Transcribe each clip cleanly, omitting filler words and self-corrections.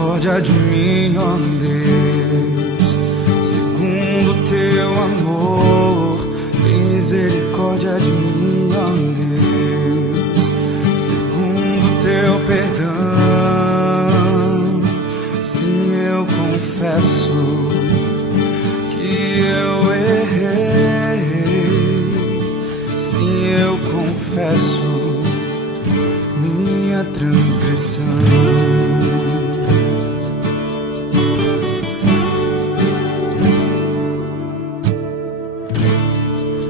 misericórdia de mim, ó Deus. Segundo teu amor, tem misericórdia de mim, ó Deus. Segundo teu perdão, sim, eu confesso que eu errei. Sim, eu confesso minha transgressão.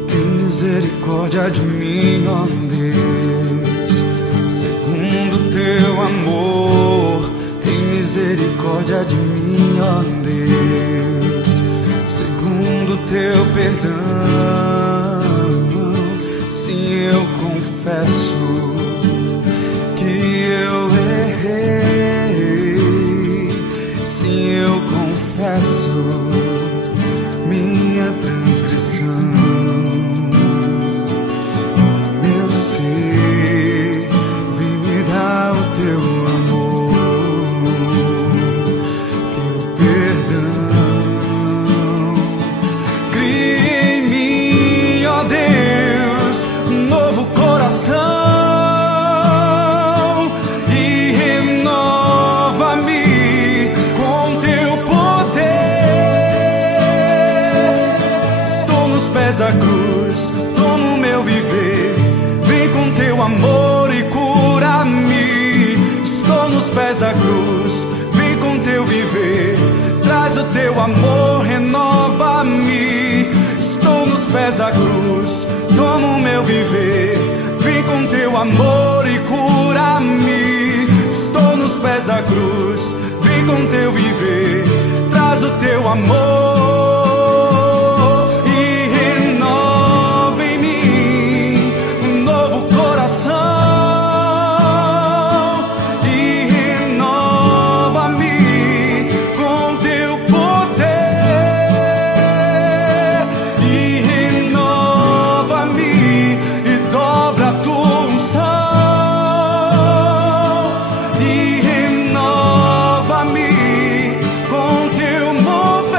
Tem misericórdia de mim, ó Deus. Segundo teu amor, tem misericórdia de mim, ó Deus. Segundo teu perdão, sim, eu confesso que eu errei. Sim, eu confesso minha transgressão. Meu ser, vem me dar o teu amor, teu perdão. Cria em mim, ó Deus, um novo coração e renova-me com teu poder. Estou nos pés da cruz, tomo o meu viver, vem com teu amor e cura-me. Estou nos pés da cruz, vem com teu viver, traz o teu amor, renova-me. Estou nos pés da cruz, tomo o meu viver, vem com teu amor e cura-me. Estou nos pés da cruz, vem com teu viver, traz o teu amor e renova em mim um novo coração e renova-me com teu poder e renova-me e dobra a tua unção e renova-me com teu mover.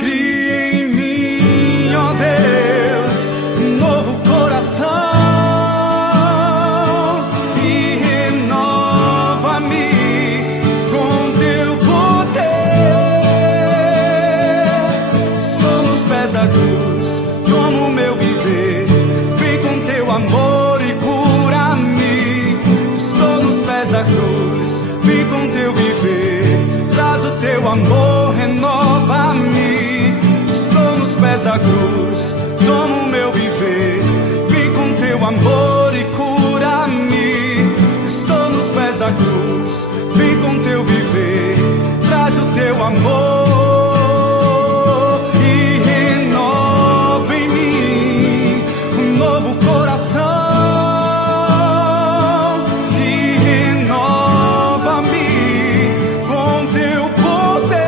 Cria em mim, ó Deus, um novo coração e renova-me com teu poder. Estou nos pés da cruz, tomo o meu viver, vem com teu amor e cura-me. Estou nos pés da cruz, vem com teu viver, traz o teu amor, renova-me. Estou nos pés da cruz, tomo o meu viver, vem com teu amor e cura-me. Estou nos pés da cruz, vem com teu viver, traz o teu amor e renova em mim um novo coração e renova-me com teu poder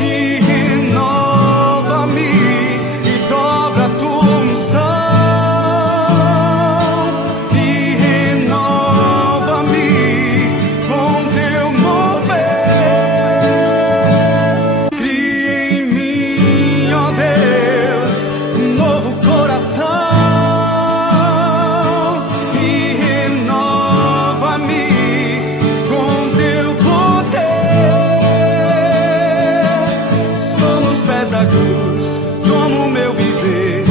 e renova-me e dobra a tua unção e renova-me com teu mover. Cria em mim, ó Deus, um novo coração e renova-me com teu poder. Estou nos pés da cruz, tomo o meu viver,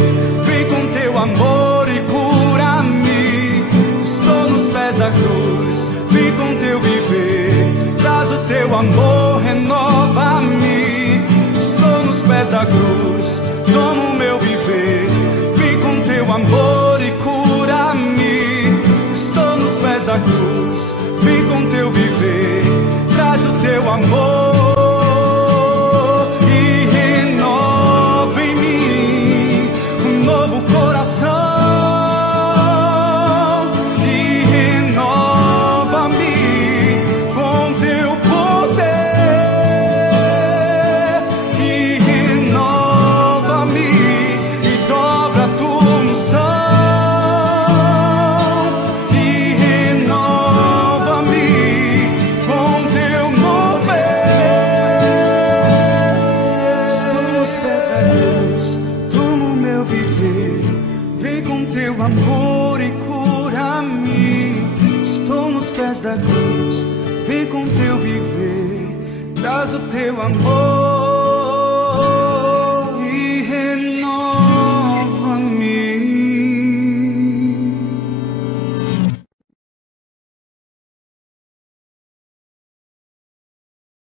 vem com teu amor e cura-me. Estou nos pés da cruz, vem com teu viver, traz o teu amor, renova-me. Estou nos pés da cruz, tomo o meu viver, vem com teu amor e cura-me. Estou nos pés da cruz, vem com teu viver, traz o teu amor e renova em mim um novo coração e renova teu amor.